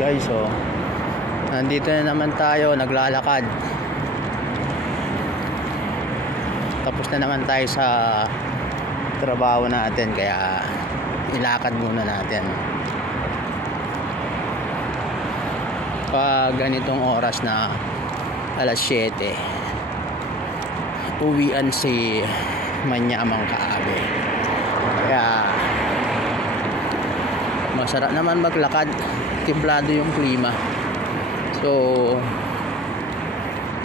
guys, oh. Nandito na naman tayo, naglalakad. Tapos na naman tayo sa trabaho natin, kaya ilakad muna natin. Pag ganitong oras na alas 7, uwian si Manyamang Kaabe. Kaya masarap naman maglakad, templado yung klima. So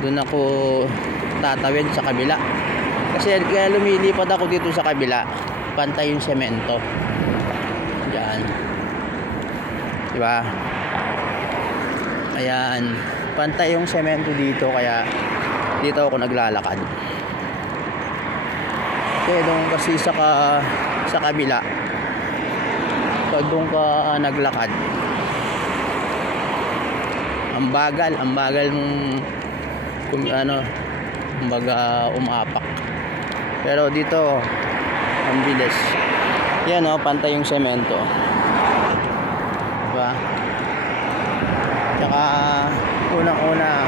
doon ako tatawid sa kabila, kasi kaya lumilipat ako dito sa kabila, pantay yung semento diyan, diba? Ayan, pantay yung semento dito, kaya dito ako naglalakad. Kaya doon kasi sa kabila, pag doon ka naglakad, ang bagal mong kumbaga umapak. Pero dito ang bilis. Yan, oh, pantay yung semento, diba? Tsaka unang-una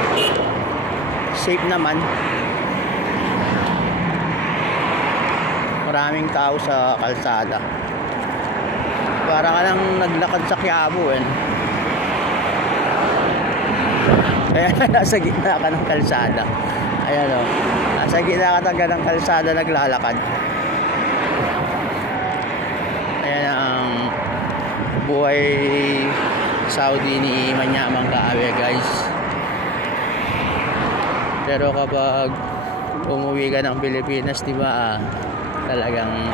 safe naman. Maraming tao sa kalsada, para ka lang naglakad sa Quiapo, eh. Kaya nasa gitna ka ng kalsada. Ayan, o, nasa gitna ka ng kalsada naglalakad. Ayan ang buhay Saudi ni Manyamang Kaabe, guys. Pero kapag umuwi ka ng Pilipinas, diba, talagang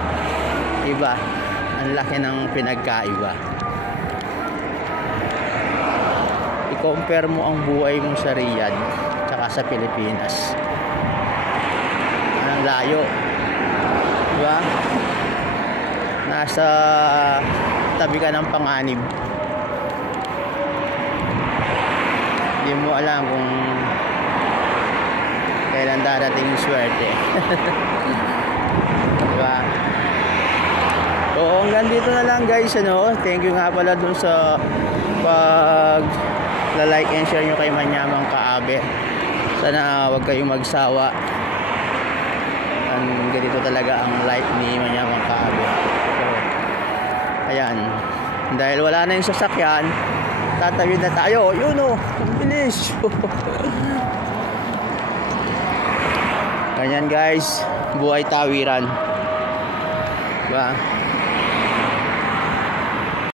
iba. Ang laki ng pinagkaiba. I-compare mo ang buhay mo sa Riyadh tsaka sa Pilipinas. Ang layo, diba? Nasa tabi ka ng panganib. Hindi mo alam kung kailan darating yung swerte. Diba? So hanggang dito na lang, guys, ano. Thank you nga pala dun sa pag like and share nyo kay Manyamang Kaabe. Sana wag kayong magsawa. Ganito talaga ang life ni Manyamang Kaabe. So ayan, dahil wala na yung sasakyan, tatawid na tayo. Yun, oh, bilis. Ganyan, guys, buhay tawiran, diba?